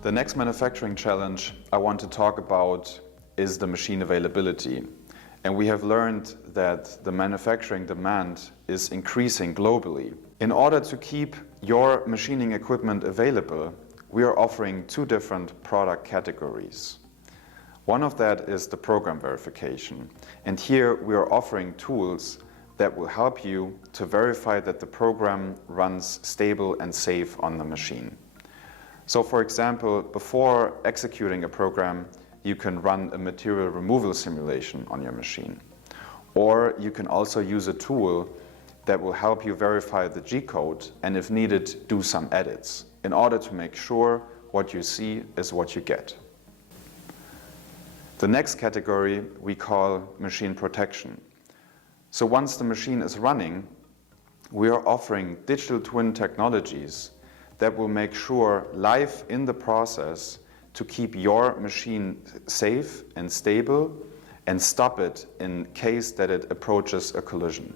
The next manufacturing challenge I want to talk about is the machine availability. And we have learned that the manufacturing demand is increasing globally. In order to keep your machining equipment available, we are offering two different product categories. One of that is the program verification. And here we are offering tools that will help you to verify that the program runs stable and safe on the machine. So for example, before executing a program, you can run a material removal simulation on your machine. Or you can also use a tool that will help you verify the G-code and, if needed, do some edits in order to make sure what you see is what you get. The next category we call machine protection. So once the machine is running, we are offering digital twin technologies that will make sure life in the process to keep your machine safe and stable and stop it in case that it approaches a collision.